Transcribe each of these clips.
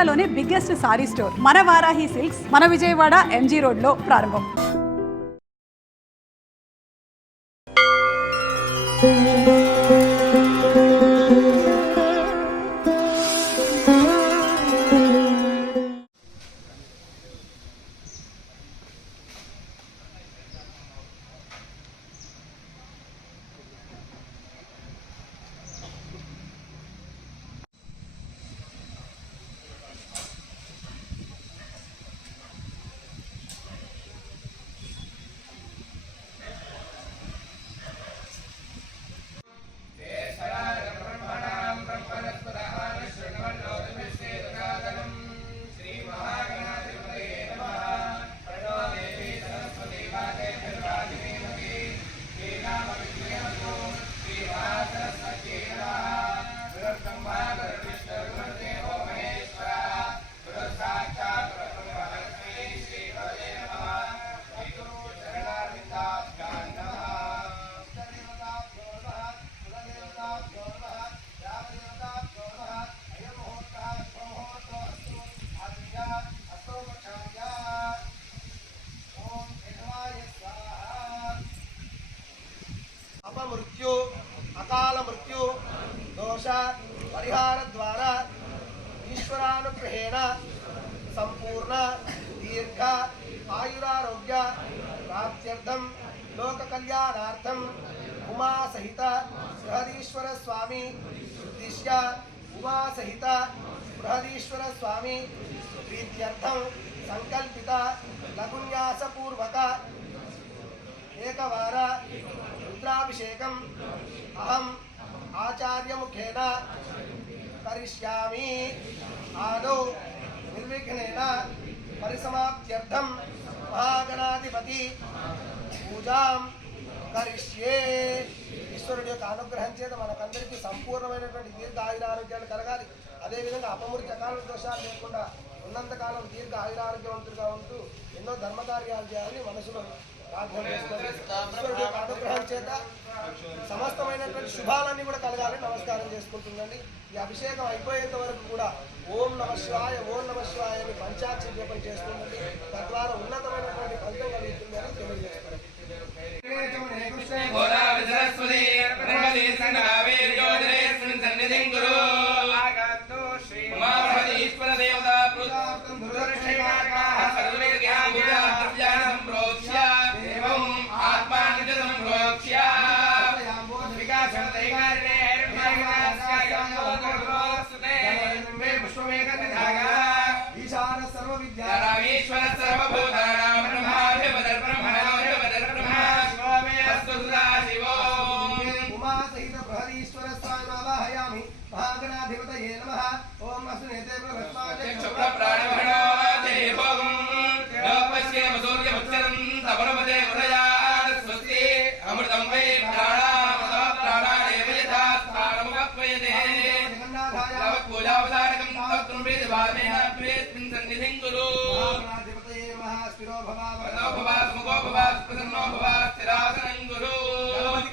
ఇండియాలోనే biggest sorry store మన Varahi silks మన విజయవాడ ఎంజీ రోడ్లో ప్రారంభం. ఈశ్వరానుగ్రహేణ సంపూర్ణ దీర్ఘ ఆయురారోగ్య ప్రాప్త్యర్థం లోక కళ్యాణార్థం ఉమా సహిత బృహదీశ్వర స్వామి ఉద్దిశ్య ఉమా సహిత బృహదీశ్వర స్వామి ప్రీత్యర్థం సంకల్పిత లఘున్యాసపూర్వక ఏకవార రుద్రాభిషేకం అహం ఆచార్యముఖేన కరిష్యామి. ఆదౌ నిర్విఘ్నేన పరిసమాప్త్యర్థం మహాగణాధిపతి. పూజాం కరిష్యే. ఈశ్వరుడి యొక్క అనుగ్రహం చేత మనకందరికీ సంపూర్ణమైనటువంటి దీర్ఘ ఆయురారోగ్యాలు కలగాలి. అదేవిధంగా అపమృతి అకాల దోషాలు లేకుండా ఉన్నంతకాలం దీర్ఘ ఆయురారోగ్యవంతులుగా ఉంటూ ఎన్నో ధర్మకార్యాలు చేయాలని మనసులో చేత సమస్తమైనటువంటి శుభాలన్నీ కూడా కలగాలని నమస్కారం చేసుకుంటుందండి ఈ అభిషేకం అయిపోయేంత వరకు కూడా ఓం నమ శివాయ ఓం నమ శివాయ అని పంచాక్షరి జపం చేస్తుందండి తద్వారా ఉన్నతమైనటువంటి ఫలితం కలుగుతుందని తెలియజేస్తుంది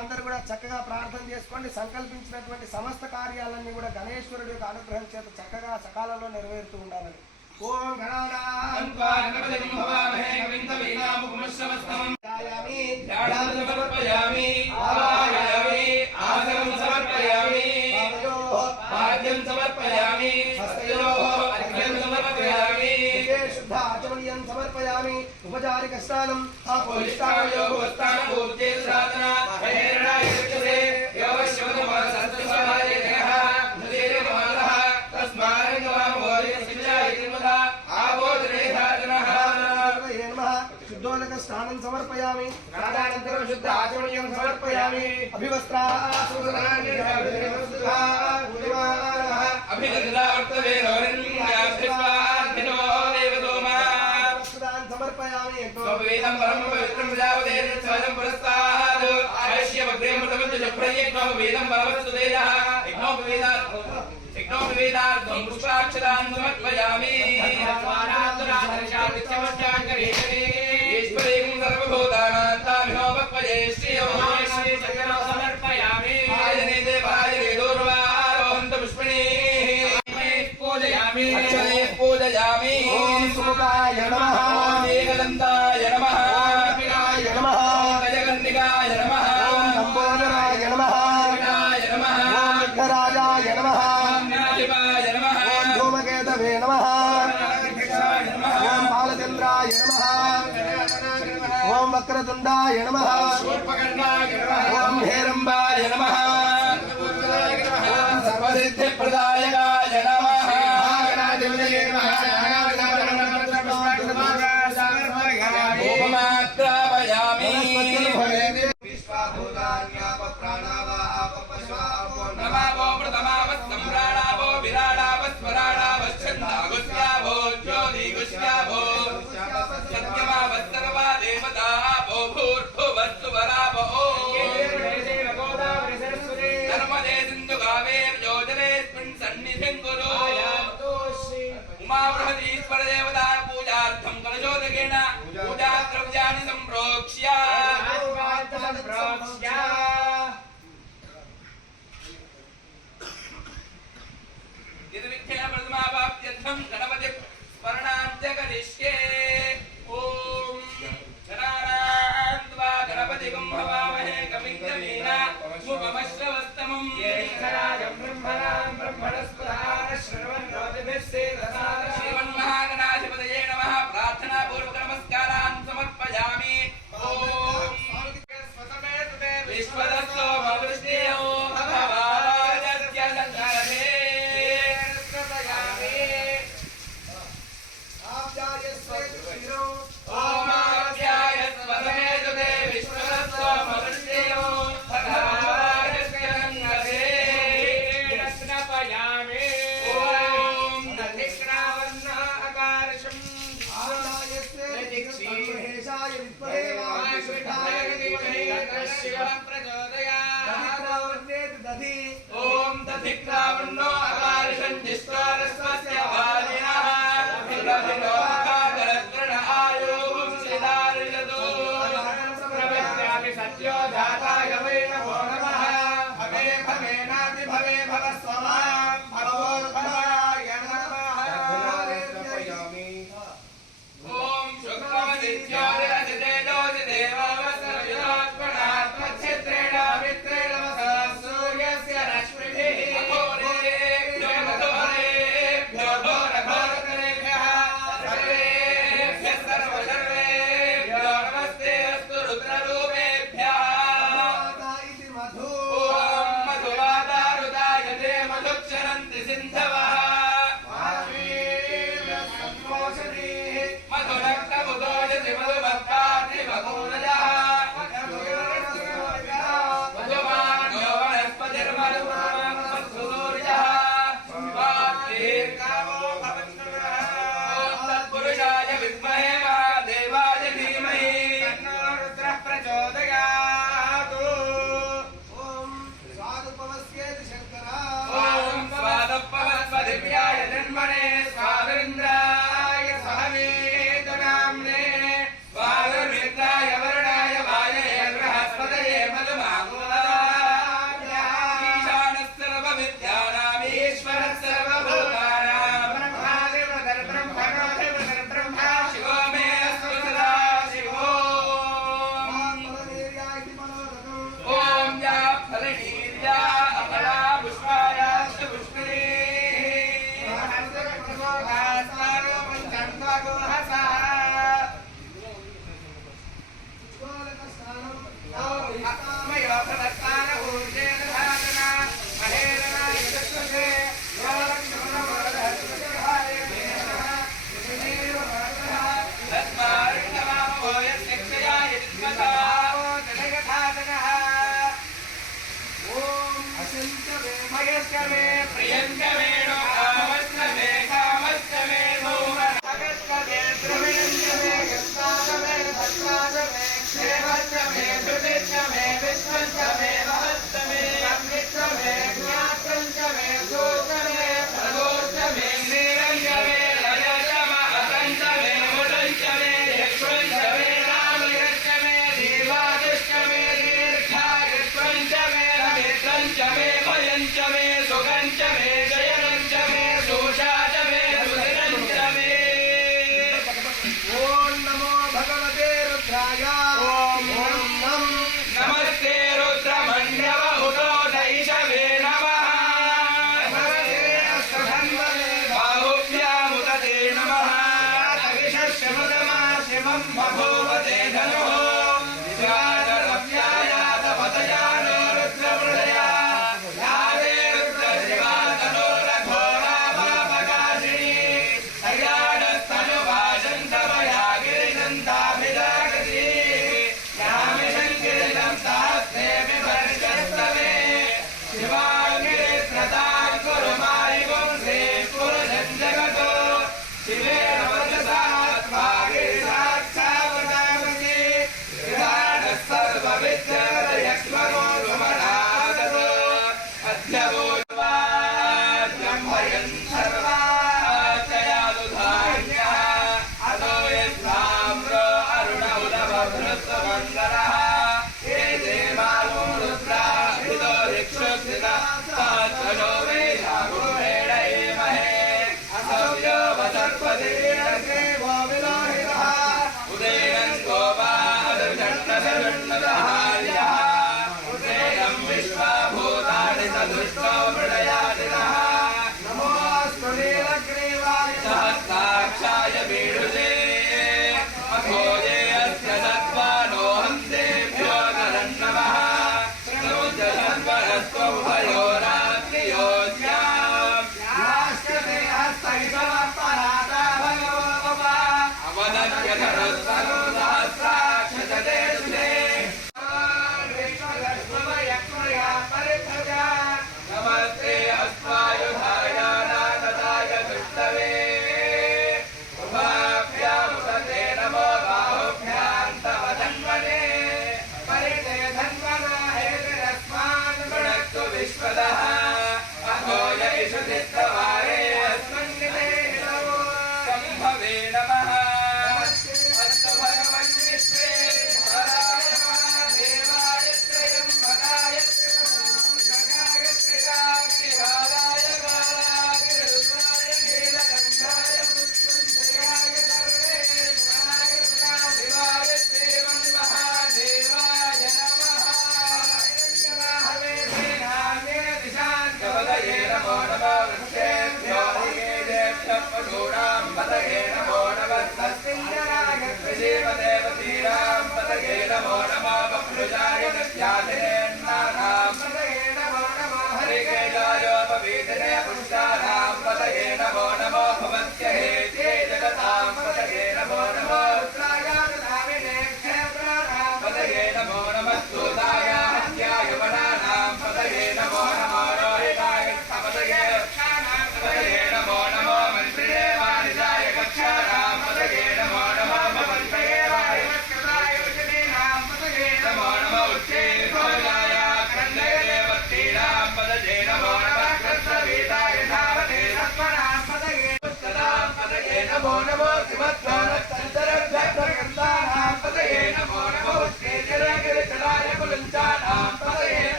అందరూ కూడా చక్కగా ప్రార్థన చేసుకోండి. సంకల్పించినటువంటి సమస్త కార్యాలన్నీ కూడా గణేశ్వరుడి యొక్క అనుగ్రహం చేత చక్కగా సకాలంలో నెరవేరుతూ ఉండాలని. ఓం గణానాం ఏ నమః శుద్ధోదక స్నానం సమర్పయామి. స్నానానంతరం శుద్ధ ఆచమనీయం సమర్పయామి. అభివస్త్రా. వేదం బలవత్సుదేయ యజ్ఞోపవేదార్థం పుష్పాక్షరాన్ సమర్పయామి ఈశ్వరీం సర్వభూతానాత్తాభినోపత్వయే శ్రీయమాశ్రీ సకలో సమర్పయామి ఆయనే దేవాయ వేదోర్వారోహంత పుష్పిణీ పూజయామి పూజయామి ఓం సుఖాయ నమః అర్ధరాజాయ నమ. ఓం ధూమకేతవే నమ. ఓం బాలచంద్రాయ నమ. ఓం వక్రతుండాయ నమ. ఓం హేరంబాయ నమ. ఓం సర్వసిద్ధిప్రదాయక but to baraba oh.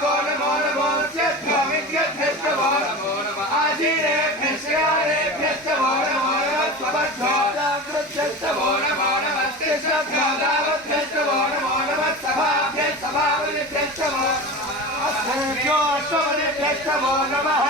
Namo Namo Namo त्वमित्यभ्यश्च वो नमो नमः आजीरेभ्यश्च यारेभ्यश्च वो नमो नमः स्वबद्धाकृत्यश्च वो नमो नमस्ते श्रद्धादावभ्यश्च वो नमो नमः सभाभ्यः सभावलिभ्यश्च वो अस्थेभ्यो अश्वमलिभ्यश्च वो नमः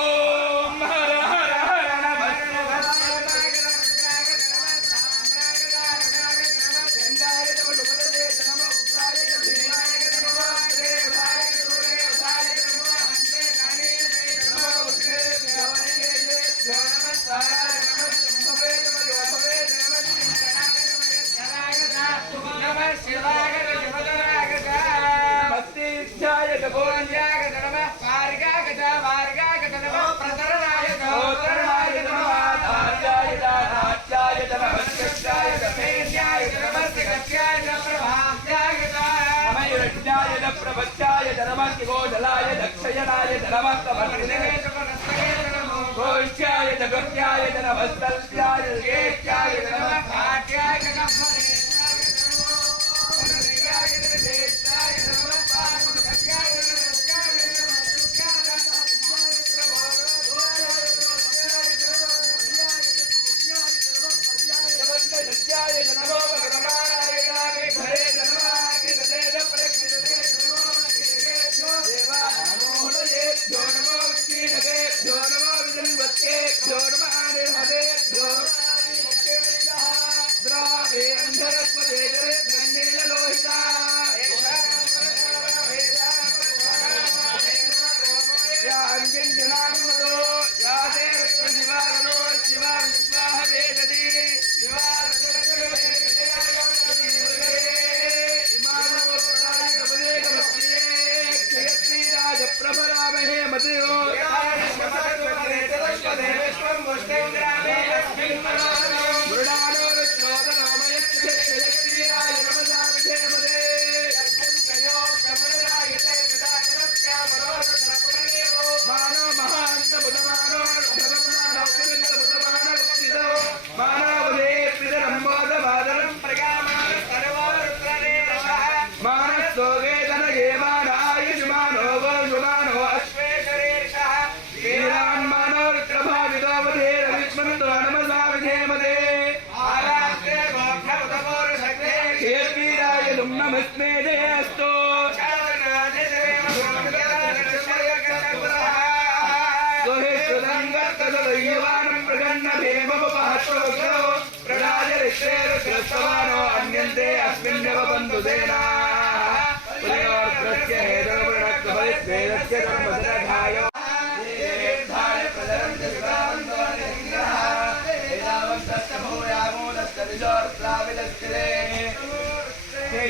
प्रभत्याय जनमतिगोजलाय दक्षयणाय जनमत्तमघोष्ठ्याय जगत्याय जनमस्तल्प्याय ज्येष्ठ्याय जनमघाट्याय जनम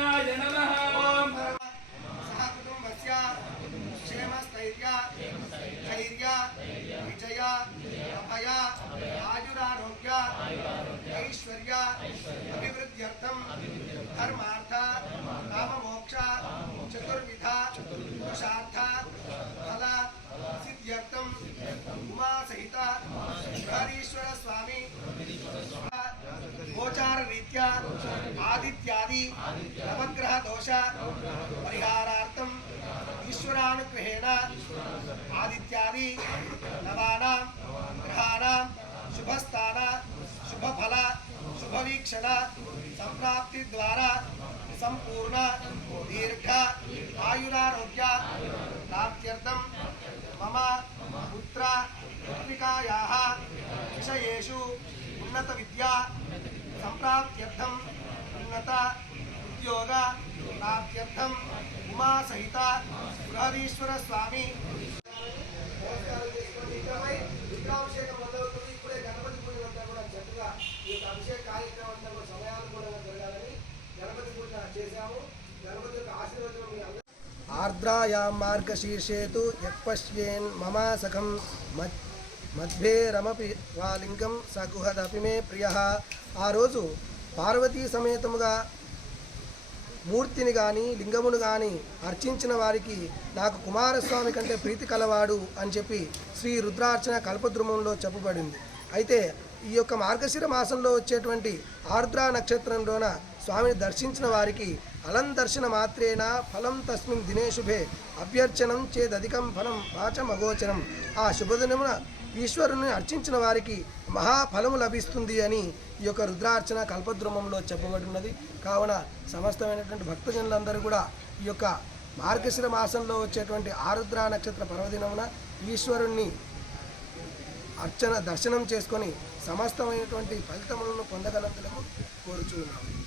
శ్రీకృష్ణాయ నమః. ఓం సహ కుటుంబస్య క్షేమ స్థైర్య ధైర్య విజయ అభయ ఆయురారోగ్య ఐశ్వర్య అభివృద్ధ్యర్థం ధర్మార్థ కామమోక్ష చతుర్విధ పురుషార్థ ఫల స్వామి గోచార రీత్యా ఆదిత్యాది నవగ్రహ దోష పరిహారార్థం ఈశ్వరానుగ్రహేణ ఆదిత్యాది నవానాం గ్రహాణం శుభస్థాన శుభఫల శుభవీక్షణ సంప్రాప్తి ద్వారా సంపూర్ణ దీర్ఘ ఆయురారోగ్య ప్రాప్త్యర్థం మమ పుత్ర పుత్రికాయా విషయేషు ఉన్నత విద్యా సంప్రాప్త్యర్థం ఉన్నత ఉద్యోగ ప్రాప్త్యర్థం ఉమాసహిత బృహదీశ్వర స్వామి. నమస్కారం చేసుకోండి. ఇకపై రుద్రాభిషేకం మొదలవుతుంది. ఇప్పుడే గణపతి పూజ అంతా కూడా చక్కగా ఈ యొక్క అభిషేక కార్యక్రమం అంతా కూడా సమయానుకూలంగా జరగాలని గణపతి పూజ చేశాము. గణపతి యొక్క ఆశీర్వచనం మీ అందరూ ఆర్ద్రాయాం మార్గశీర్షే తు యక్పశ్యేన్ మమ సఖం రమపి వా లింగం సకుహదపి మే ప్రియ ఆ రోజు పార్వతీ సమేతముగా మూర్తిని కానీ లింగమును కానీ అర్చించిన వారికి నాకు కుమారస్వామి కంటే ప్రీతి కలవాడు అని చెప్పి శ్రీ రుద్రార్చన కల్పద్రుమంలో చెప్పబడింది అయితే ఈ యొక్క మార్గశిర మాసంలో వచ్చేటువంటి ఆర్ద్ర నక్షత్రంలోన స్వామిని దర్శించిన వారికి అలం దర్శన మాత్రేన ఫలం తస్మిన్ దినే శుభే అభ్యర్చనం చేదధికం ఫలం వాచమగోచరం ఆ శుభదినమున ఈశ్వరుని అర్చించిన వారికి మహాఫలము లభిస్తుంది అని ఈ యొక్క రుద్రార్చన కల్పద్రుమంలో చెప్పబడినది. కావున సమస్తమైనటువంటి భక్తజనులందరూ కూడా ఈ యొక్క మార్గశిర మాసంలో వచ్చేటువంటి ఆరుద్ర నక్షత్ర పర్వదినమున ఈశ్వరుణ్ణి అర్చన దర్శనం చేసుకొని సమస్తమైనటువంటి ఫలితములను పొందగలందులకు కోరుచున్నాము.